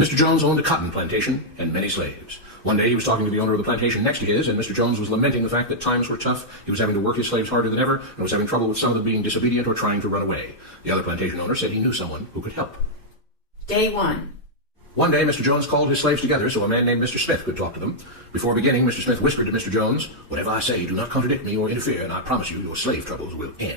Mr. Jones owned a cotton plantation and many slaves. One day he was talking to the owner of the plantation next to his, and Mr. Jones was lamenting the fact that times were tough, he was having to work his slaves harder than ever, and was having trouble with some of them being disobedient or trying to run away. The other plantation owner said he knew someone who could help. Day 1. One day Mr. Jones called his slaves together so a man named Mr. Smith could talk to them. Before beginning, Mr. Smith whispered to Mr. Jones, "Whatever I say, do not contradict me or interfere, and I promise you your slave troubles will end."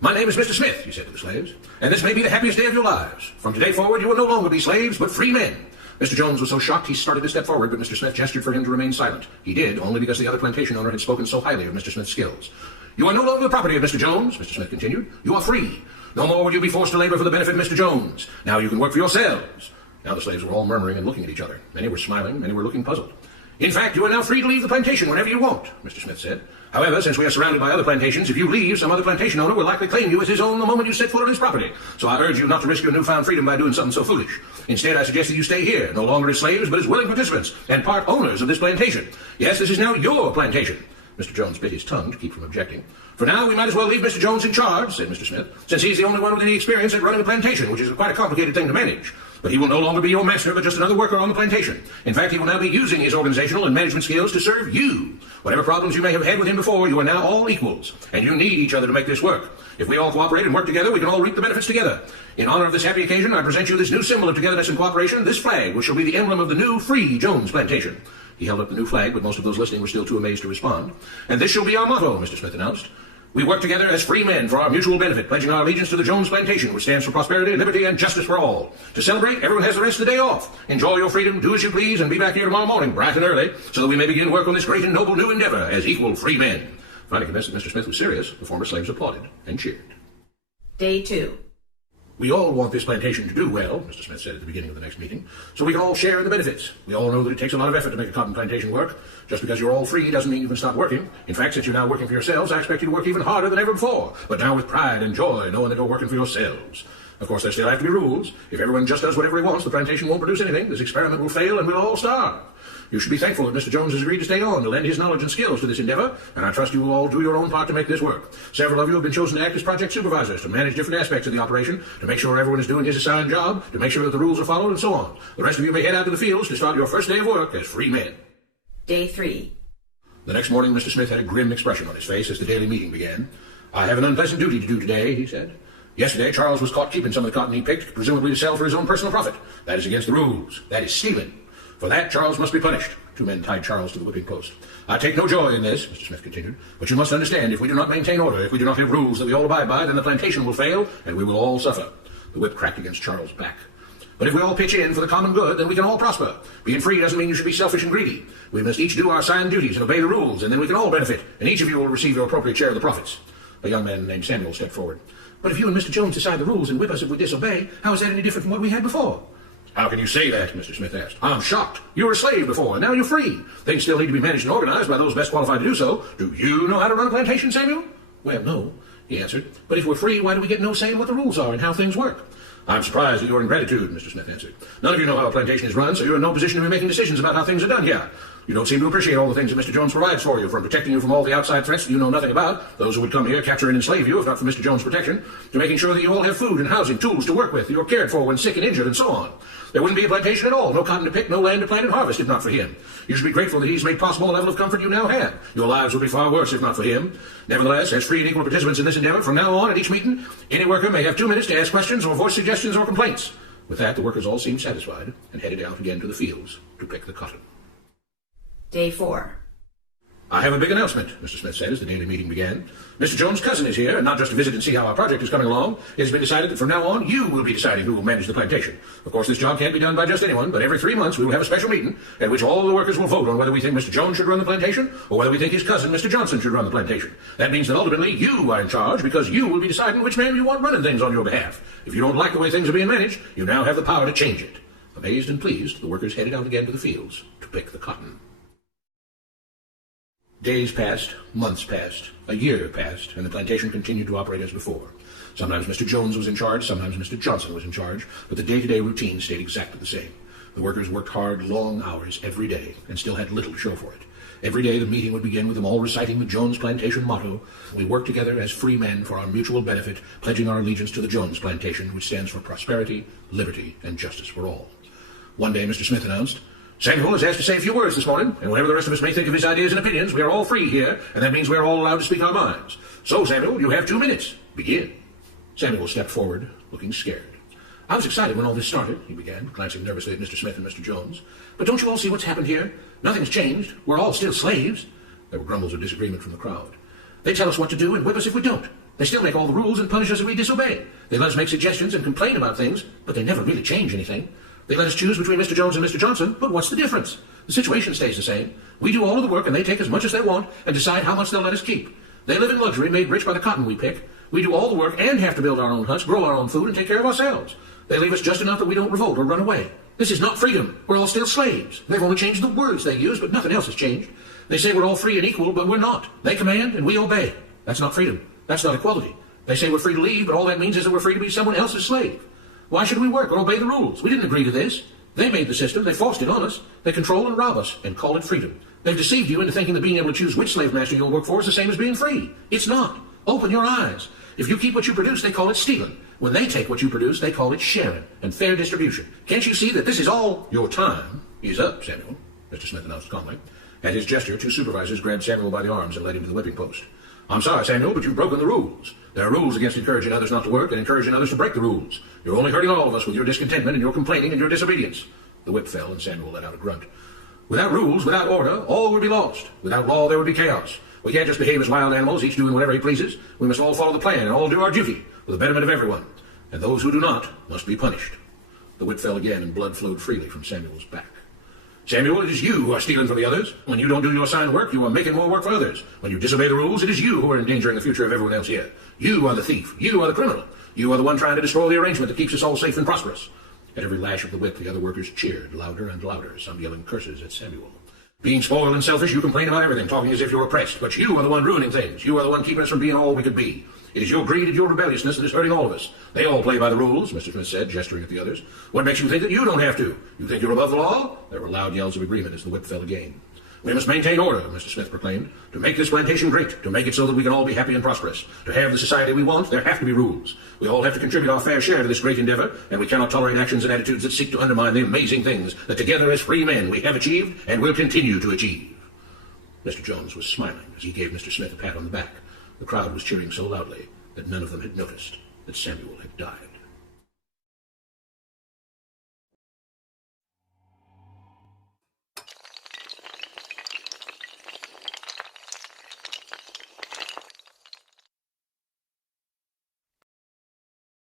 "My name is Mr. Smith," he said to the slaves, "and this may be the happiest day of your lives. From today forward you will no longer be slaves, but free men." Mr. Jones was so shocked he started to step forward, but Mr. Smith gestured for him to remain silent. He did, only because the other plantation owner had spoken so highly of Mr. Smith's skills. "You are no longer the property of Mr. Jones," Mr. Smith continued. "You are free. No more will you be forced to labor for the benefit of Mr. Jones. Now you can work for yourselves." Now the slaves were all murmuring and looking at each other. Many were smiling, many were looking puzzled. "In fact, you are now free to leave the plantation whenever you want," Mr. Smith said. "However, since we are surrounded by other plantations, if you leave, some other plantation owner will likely claim you as his own the moment you set foot on his property. So I urge you not to risk your newfound freedom by doing something so foolish. Instead, I suggest that you stay here, no longer as slaves, but as willing participants and part owners of this plantation. Yes, this is now your plantation." Mr. Jones bit his tongue to keep from objecting. "For now, we might as well leave Mr. Jones in charge," said Mr. Smith, "since he's the only one with any experience at running a plantation, which is quite a complicated thing to manage. But he will no longer be your master, but just another worker on the plantation. In fact, he will now be using his organizational and management skills to serve you. Whatever problems you may have had with him before, you are now all equals, and you need each other to make this work. If we all cooperate and work together, we can all reap the benefits together. In honor of this happy occasion, I present you this new symbol of togetherness and cooperation, this flag, which shall be the emblem of the new free Jones plantation." He held up the new flag, but most of those listening were still too amazed to respond. "And this shall be our motto," Mr. Smith announced. "We work together as free men for our mutual benefit, pledging our allegiance to the Jones Plantation, which stands for prosperity, liberty, and justice for all. To celebrate, everyone has the rest of the day off. Enjoy your freedom, do as you please, and be back here tomorrow morning, bright and early, so that we may begin work on this great and noble new endeavor as equal free men." Finally convinced that Mr. Smith was serious, the former slaves applauded and cheered. Day 2. "We all want this plantation to do well," Mr. Smith said at the beginning of the next meeting, "so we can all share in the benefits. We all know that it takes a lot of effort to make a cotton plantation work. Just because you're all free doesn't mean you can stop working. In fact, since you're now working for yourselves, I expect you to work even harder than ever before, but now with pride and joy, knowing that you're working for yourselves. Of course, there still have to be rules. If everyone just does whatever he wants, the plantation won't produce anything. This experiment will fail, and we'll all starve. You should be thankful that Mr. Jones has agreed to stay on to lend his knowledge and skills to this endeavor, and I trust you will all do your own part to make this work. Several of you have been chosen to act as project supervisors, to manage different aspects of the operation, to make sure everyone is doing his assigned job, to make sure that the rules are followed, and so on. The rest of you may head out to the fields to start your first day of work as free men." Day 3. The next morning, Mr. Smith had a grim expression on his face as the daily meeting began. "I have an unpleasant duty to do today," he said. "Yesterday, Charles was caught keeping some of the cotton he picked, presumably to sell for his own personal profit. That is against the rules. That is stealing. For that, Charles must be punished." Two men tied Charles to the whipping post. "I take no joy in this," Mr. Smith continued, "but you must understand, if we do not maintain order, if we do not have rules that we all abide by, then the plantation will fail, and we will all suffer." The whip cracked against Charles' back. "But if we all pitch in for the common good, then we can all prosper. Being free doesn't mean you should be selfish and greedy. We must each do our assigned duties and obey the rules, and then we can all benefit, and each of you will receive your appropriate share of the profits." A young man named Samuel stepped forward. "But if you and Mr. Jones decide the rules and whip us if we disobey, how is that any different from what we had before?" "How can you say that?" Mr. Smith asked. "I'm shocked. You were a slave before, and now you're free. Things still need to be managed and organized by those best qualified to do so. Do you know how to run a plantation, Samuel?" "Well, no," he answered. "But if we're free, why do we get no say in what the rules are and how things work?" "I'm surprised at your ingratitude," Mr. Smith answered. "None of you know how a plantation is run, so you're in no position to be making decisions about how things are done here. You don't seem to appreciate all the things that Mr. Jones provides for you, from protecting you from all the outside threats that you know nothing about, those who would come here, capture and enslave you if not for Mr. Jones' protection, to making sure that you all have food and housing, tools to work with, you're cared for when sick and injured, and so on. There wouldn't be a plantation at all, no cotton to pick, no land to plant and harvest if not for him. You should be grateful that he's made possible a level of comfort you now have. Your lives would be far worse if not for him. Nevertheless, as free and equal participants in this endeavor, from now on at each meeting, any worker may have 2 minutes to ask questions or voice suggestions or complaints." With that, the workers all seemed satisfied and headed out again to the fields to pick the cotton. Day 4. "I have a big announcement," Mr. Smith said as the daily meeting began. "Mr. Jones' cousin is here, and not just to visit and see how our project is coming along. It has been decided that from now on, you will be deciding who will manage the plantation. Of course, this job can't be done by just anyone, but every 3 months we will have a special meeting at which all the workers will vote on whether we think Mr. Jones should run the plantation or whether we think his cousin, Mr. Johnson, should run the plantation. That means that ultimately you are in charge because you will be deciding which man you want running things on your behalf. If you don't like the way things are being managed, you now have the power to change it." Amazed and pleased, the workers headed out again to the fields to pick the cotton. Days passed, months passed, a year passed, and the plantation continued to operate as before. Sometimes Mr. Jones was in charge, sometimes Mr. Johnson was in charge, but the day-to-day routine stayed exactly the same. The workers worked hard, long hours every day, and still had little to show for it. Every day the meeting would begin with them all reciting the Jones Plantation motto: "We work together as free men for our mutual benefit, pledging our allegiance to the Jones Plantation, which stands for prosperity, liberty, and justice for all." One day, Mr. Smith announced, Samuel has asked to say a few words this morning, and whatever the rest of us may think of his ideas and opinions, we are all free here, and that means we are all allowed to speak our minds. So, Samuel, you have 2 minutes. Begin. Samuel stepped forward, looking scared. I was excited when all this started, he began, glancing nervously at Mr. Smith and Mr. Jones. But don't you all see what's happened here? Nothing's changed. We're all still slaves. There were grumbles of disagreement from the crowd. They tell us what to do and whip us if we don't. They still make all the rules and punish us if we disobey. They let us make suggestions and complain about things, but they never really change anything. They let us choose between Mr. Jones and Mr. Johnson, but what's the difference? The situation stays the same. We do all of the work and they take as much as they want and decide how much they'll let us keep. They live in luxury, made rich by the cotton we pick. We do all the work and have to build our own huts, grow our own food, and take care of ourselves. They leave us just enough that we don't revolt or run away. This is not freedom. We're all still slaves. They've only changed the words they use, but nothing else has changed. They say we're all free and equal, but we're not. They command and we obey. That's not freedom. That's not equality. They say we're free to leave, but all that means is that we're free to be someone else's slave. Why should we work or obey the rules? We didn't agree to this. They made the system. They forced it on us. They control and rob us and call it freedom. They've deceived you into thinking that being able to choose which slave master you'll work for is the same as being free. It's not. Open your eyes. If you keep what you produce, they call it stealing. When they take what you produce, they call it sharing and fair distribution. Can't you see that this is all your time is up, Samuel? Mr. Smith announced calmly. At his gesture, 2 supervisors grabbed Samuel by the arms and led him to the whipping post. I'm sorry, Samuel, but you've broken the rules. There are rules against encouraging others not to work and encouraging others to break the rules. You're only hurting all of us with your discontentment and your complaining and your disobedience. The whip fell and Samuel let out a grunt. Without rules, without order, all would be lost. Without law, there would be chaos. We can't just behave as wild animals, each doing whatever he pleases. We must all follow the plan and all do our duty for the betterment of everyone. And those who do not must be punished. The whip fell again and blood flowed freely from Samuel's back. Samuel, it is you who are stealing from the others. When you don't do your assigned work, you are making more work for others. When you disobey the rules, it is you who are endangering the future of everyone else here. You are the thief. You are the criminal. You are the one trying to destroy the arrangement that keeps us all safe and prosperous. At every lash of the whip, the other workers cheered louder and louder, some yelling curses at Samuel. Being spoiled and selfish, you complain about everything, talking as if you're oppressed. But you are the one ruining things. You are the one keeping us from being all we could be. It is your greed and your rebelliousness that is hurting all of us. They all play by the rules, Mr. Smith said, gesturing at the others. What makes you think that you don't have to? You think you're above the law? There were loud yells of agreement as the whip fell again. We must maintain order, Mr. Smith proclaimed, to make this plantation great, to make it so that we can all be happy and prosperous. To have the society we want, there have to be rules. We all have to contribute our fair share to this great endeavor, and we cannot tolerate actions and attitudes that seek to undermine the amazing things that together as free men we have achieved and will continue to achieve. Mr. Jones was smiling as he gave Mr. Smith a pat on the back. The crowd was cheering so loudly that none of them had noticed that Samuel had died.